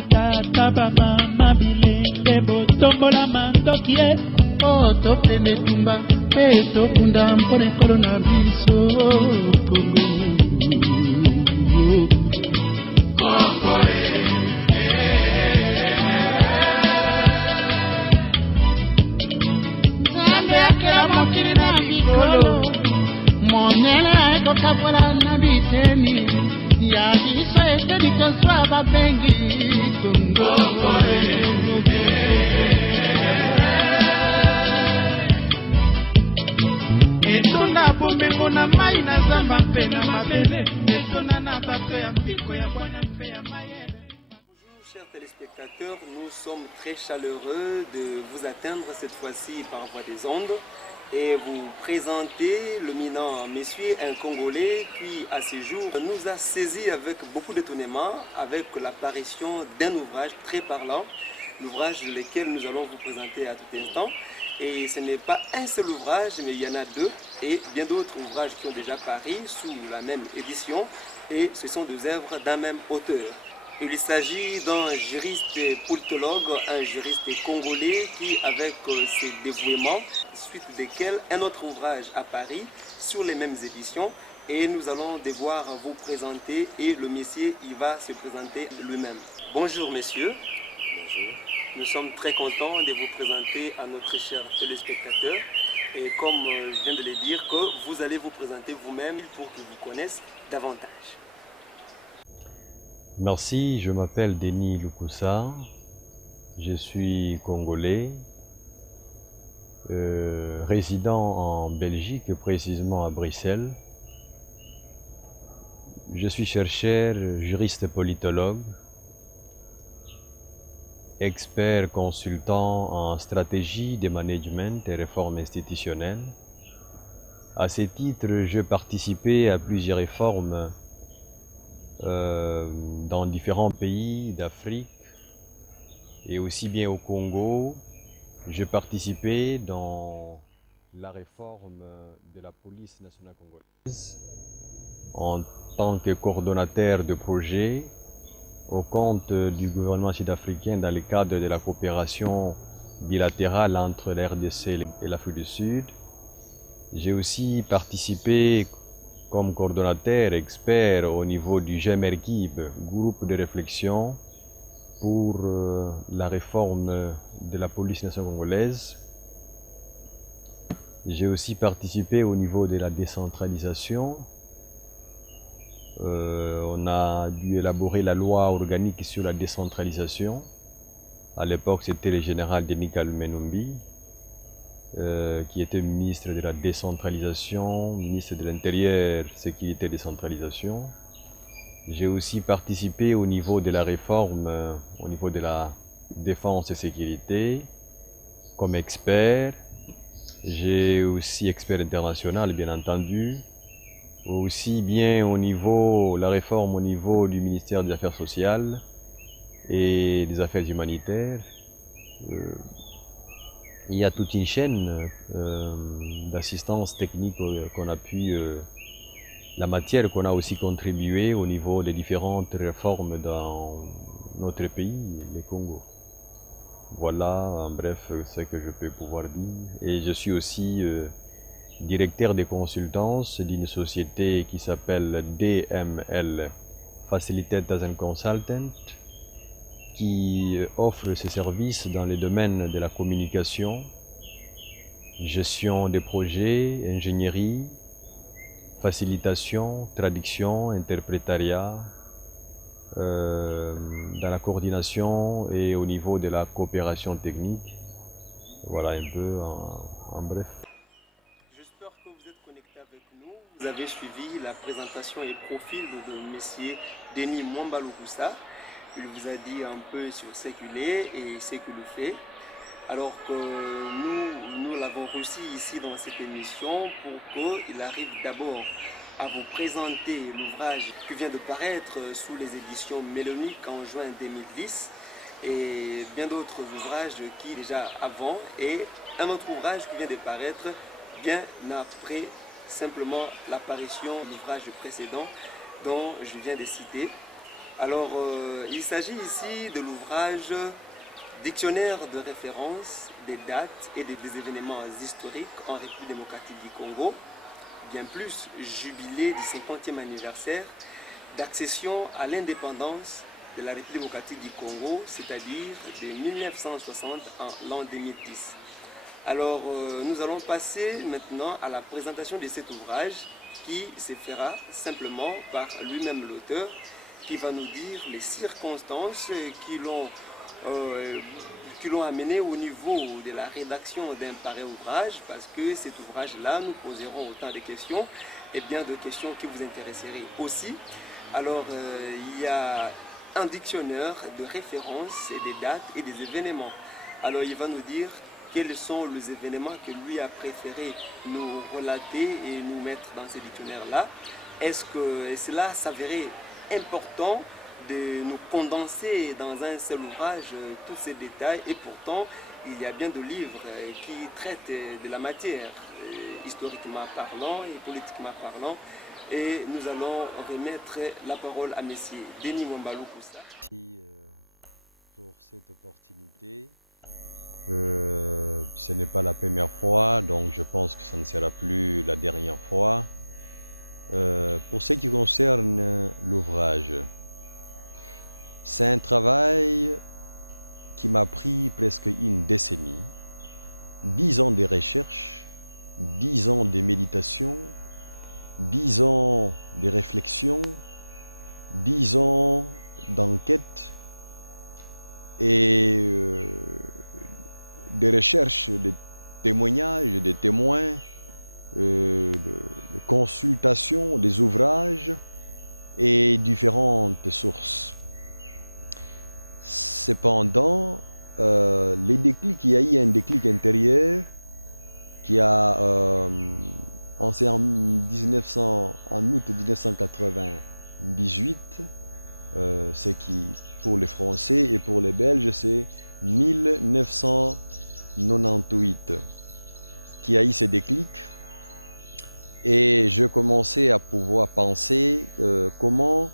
batata bamama bilenge botombola mandoki ye o tokende tumba mpe tokunda mpona ekolo na biso Kongo. Nzambe akela mokili na bikolo monene ekokabola na biteni ya biso eteni kozwa babengi Kongo. Etonda bomengo na mai na zamba mpe na mabele etona na bato ya mpiko ya bwana mpe ya mayele. Bonjour chers téléspectateurs, nous sommes très chaleureux de vous atteindre cette fois-ci par voie des ondes et vous présenter le minant monsieur, un Congolais qui à ce jour nous a saisi avec beaucoup d'étonnement avec l'apparition d'un ouvrage très parlant, l'ouvrage lequel nous allons vous présenter à tout instant. Et ce n'est pas un seul ouvrage, mais il y en a deux et bien d'autres ouvrages qui ont déjà paru sous la même édition et ce sont des œuvres d'un même auteur. Il s'agit d'un juriste politologue, un juriste congolais qui, avec ses dévouements, suite desquels un autre ouvrage a paru sur les mêmes éditions et nous allons devoir vous présenter et le monsieur il va se présenter lui-même. Bonjour messieurs. Bonjour. Nous sommes très contents de vous présenter à notre cher téléspectateur et comme je viens de le dire, que vous allez vous présenter vous-même pour qu'ils vous connaissent davantage. Merci, je m'appelle Denis Lukusa, je suis congolais, résident en Belgique, précisément à Bruxelles. Je suis chercheur, juriste politologue, expert consultant en stratégie de management et réformes institutionnelles. À ce titre, j'ai participé à plusieurs réformes dans différents pays d'Afrique et aussi bien au Congo. J'ai participé dans la réforme de la police nationale congolaise en tant que coordonnateur de projet au compte du gouvernement sud-africain dans le cadre de la coopération bilatérale entre la RDC et l'Afrique du Sud. J'ai aussi participé comme coordonnateur expert au niveau du GEMERGIB, groupe de réflexion pour la réforme de la police nationale congolaise. J'ai aussi participé au niveau de la décentralisation. On a dû élaborer la loi organique sur la décentralisation. À l'époque, c'était le général Denis Kalmenumbi, qui était ministre de la décentralisation, ministre de l'Intérieur, Sécurité et décentralisation. J'ai aussi participé au niveau de la réforme, au niveau de la défense et sécurité, comme expert. J'ai aussi expert international, bien entendu. Aussi bien au niveau, la réforme au niveau du ministère des Affaires sociales et des Affaires humanitaires. Il y a toute une chaîne d'assistance technique qu'on a pu, la matière qu'on a aussi contribué au niveau des différentes réformes dans notre pays, le Congo. Voilà en bref ce que je peux pouvoir dire. Et je suis aussi directeur de consultance d'une société qui s'appelle DML, Facilitator and Consultant, qui offre ses services dans les domaines de la communication, gestion des projets, ingénierie, facilitation, traduction, interprétariat, dans la coordination et au niveau de la coopération technique. Voilà un peu en bref. J'espère que vous êtes connectés avec nous. Vous avez suivi la présentation et profil de M. Denis Mwamba Lukusa. Il vous a dit un peu sur ce qu'il est et ce qu'il fait. Alors que nous l'avons reçu ici dans cette émission pour qu'il arrive d'abord à vous présenter l'ouvrage qui vient de paraître sous les éditions Mélonique en juin 2010 et bien d'autres ouvrages qui déjà avant et un autre ouvrage qui vient de paraître bien après simplement l'apparition de l'ouvrage précédent dont je viens de citer. Alors, il s'agit ici de l'ouvrage Dictionnaire de référence des dates et des événements historiques en République démocratique du Congo, bien plus jubilé du 50e anniversaire d'accession à l'indépendance de la République démocratique du Congo, c'est-à-dire de 1960 en l'an 2010. Alors, nous allons passer maintenant à la présentation de cet ouvrage qui se fera simplement par lui-même l'auteur, qui va nous dire les circonstances qui l'ont amené au niveau de la rédaction d'un pareil ouvrage, parce que cet ouvrage-là, nous poserons autant de questions, et bien de questions qui vous intéresseraient aussi. Alors, il y a un dictionnaire de références et des dates et des événements. Alors, il va nous dire quels sont les événements que lui a préféré nous relater et nous mettre dans ce dictionnaire-là. Est-ce que cela s'avérait important de nous condenser dans un seul ouvrage tous ces détails, et pourtant il y a bien de livres qui traitent de la matière, historiquement parlant et politiquement parlant, et nous allons remettre la parole à Monsieur Denis Mwambalou Koussa. Merci pour cette opportunité. Ce n'est pas la première fois, donc je pense que ça ne sera plus la dernière fois. Pour ce qui concerne l'ouvrage, c'est un travail qui m'a pris presque une décennie, 10 ans de recherche, 10 ans de méditation, 10 ans de réflexion, 10 ans d'enquête et de recherche de témoignages, de témoins, de consultation des ouvrages et différentes sources. Cependant, les déclics, il y a eu un déclic intérieur qui a, c'est en août 1998, ce qui pour les Français et pour les Belges c'est 1998, qui a eu ce déclic. Et je commençais à pouvoir penser comment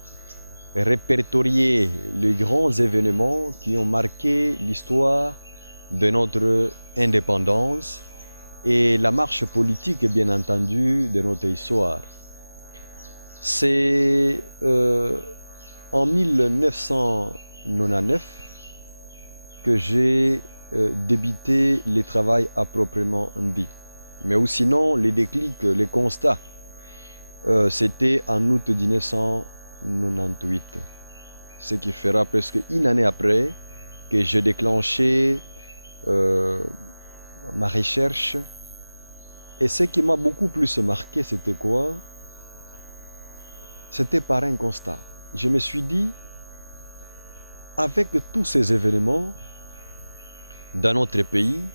répertorier les grands événements qui ont marqué l'histoire de notre indépendance et la marche politique, bien entendu, de notre histoire. C'est en 1999 que j'ai débuté le travail à proprement dit. Mais ou sinon, les déclics, les constats, c'était en août 1998. Ce qui fera presque une année après que j'ai déclenché ma recherche. Et ce qui m'a beaucoup plus marqué, c'était quoi? C'était par un constat. Je me suis dit, avec tous ces événements dans notre pays,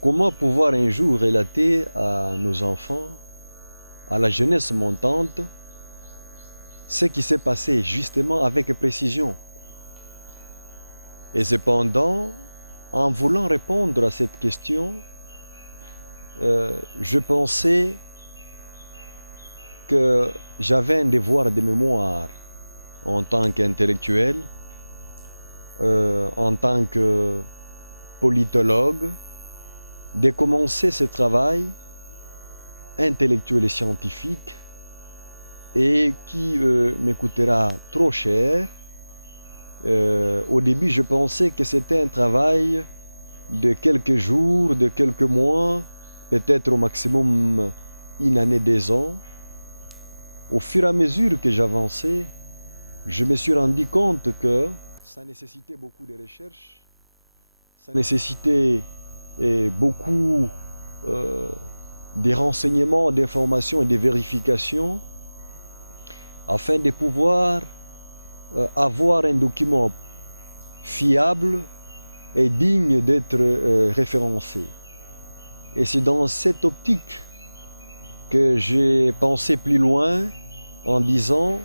comment pouvoir un jour relater à nos enfants, à la jeunesse montante, ce qui s'est passé justement avec précision. Et cependant, en voulant répondre à cette question, je pensais que j'avais un devoir de mémoire en tant qu'intellectuel, en tant que politologue, de commencer ce travail intellectuel et scientifique et qui me coûtera trop cher. Au début, je pensais que c'était un travail de quelques jours, de quelques mois, peut-être au maximum une année, 2 ans. Au fur et à mesure que j'avançais, je me suis rendu compte que ça nécessitait beaucoup de recherche, ça nécessitait beaucoup de renseignements, d'informations et de vérifications afin de pouvoir avoir un document fiable et digne d'être référencé. Et c'est dans cette optique que j'ai pensé plus loin en disant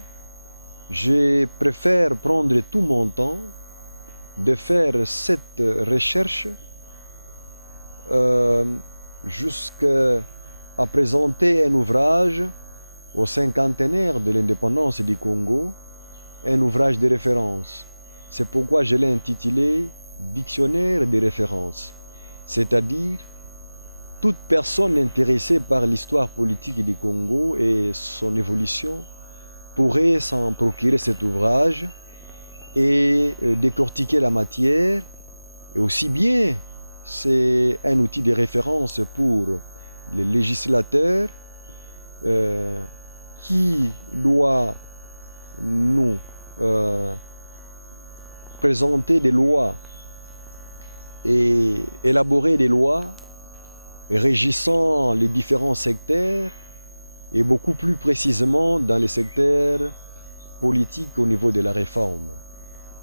je préfère prendre tout mon temps de faire cette recherche jusqu'à présenter un ouvrage au cinquantenaire de l'indépendance du Congo un ouvrage de référence. C'est pourquoi je l'ai intitulé « Dictionnaire des références », c'est-à-dire toute personne intéressée par l'histoire politique du Congo et son évolution pourrait s'en procurer cet ouvrage et décortiquer la matière. Et aussi bien, c'est un outil de référence pour les législateurs qui doit nous présenter des lois et élaborer des lois régissant les différents secteurs et beaucoup plus précisément dans les secteurs politiques au niveau de la réforme.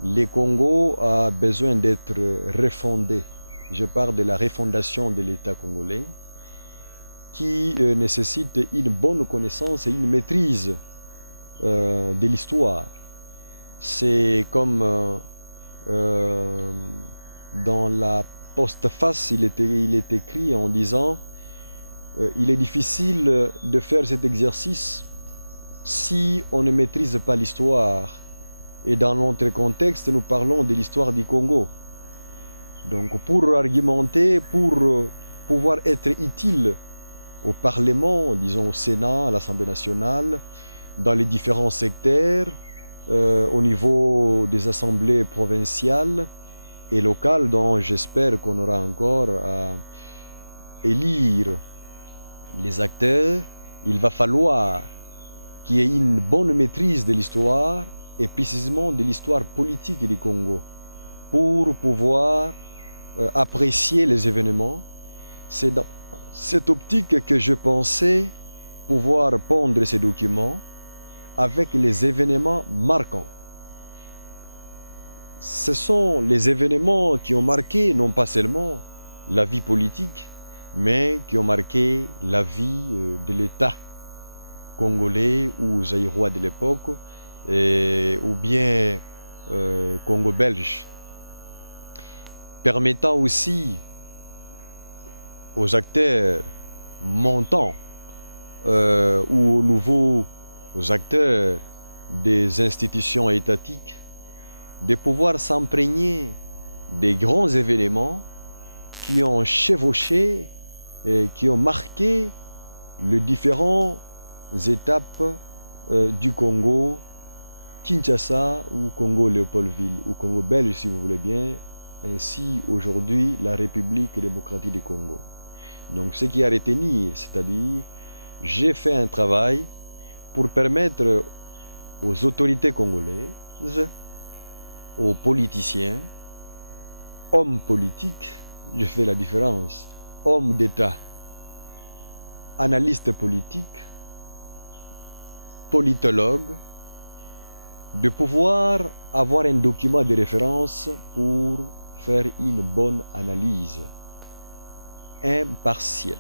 Le Congo a besoin d'être refondé. Je parle de la refondation de l'État congolais qui nécessite une bonne connaissance et une maîtrise de l'histoire. C'est comme dans la postface, il est écrit en disant il est difficile de faire cet exercice si on ne maîtrise pas l'histoire. Et dans notre contexte, nous parlons de l'histoire du Congo. Donc pour argumenter, pour pouvoir être utile au Parlement, disons au Sénat, à l'Assemblée nationale, dans les différents secteurs, au niveau des assemblées provinciales et locales, dont j'espère qu'on aura encore à élire les acteurs, il va falloir qu'il y ait une bonne maîtrise de l'histoire et précisément de l'histoire politique du Congo pour pouvoir apprécier les événements. C'est dans cette optique que je pensais pouvoir pondre ces documents avec les événements marquants. Ce sont les événements qui ont marqué non pas seulement la vie politique, mais qui ont marqué la vie de l'État congolais ou zaïrois de l'époque, ou bien Congo belge, permettant aussi aux acteurs montants ou aux nouveaux acteurs des institutions étatiques de pouvoir s'imprégner des grands événements qui ont chevauché et qui ont marqué les différentes étapes du Congo Kinshasa ou Congo Léopoldville ou Congo belge si vous voulez bien, ainsi aujourd'hui la République démocratique du Congo. Donc ce qui a à retenir, c'est-à-dire j'ai fait un travail pour permettre aux autorités congolaises, aux politiciens, hommes politiques, je fais la différence, hommes d'État, analystes politiques, politologues, de pouvoir avoir un document de référence pour faire une bonne analyse impartielle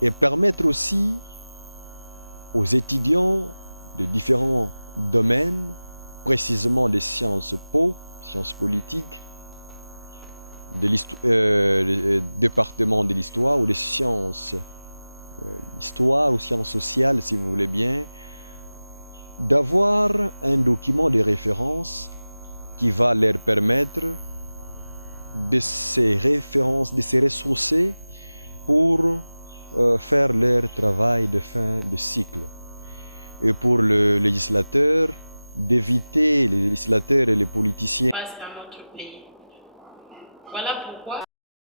et permettre aussi aux étudiants de différents domaines, précisément des sciences po, sciences politiques, de département de l'histoire ou des sciences histoire ou sciences sociales si vous voulez bien, d'avoir un document de référence qui va leur permettre de se ressourcer pour faire leur travail de fin de cycle. Et pour le législateur, d'éviter, les législateurs et les politiciens,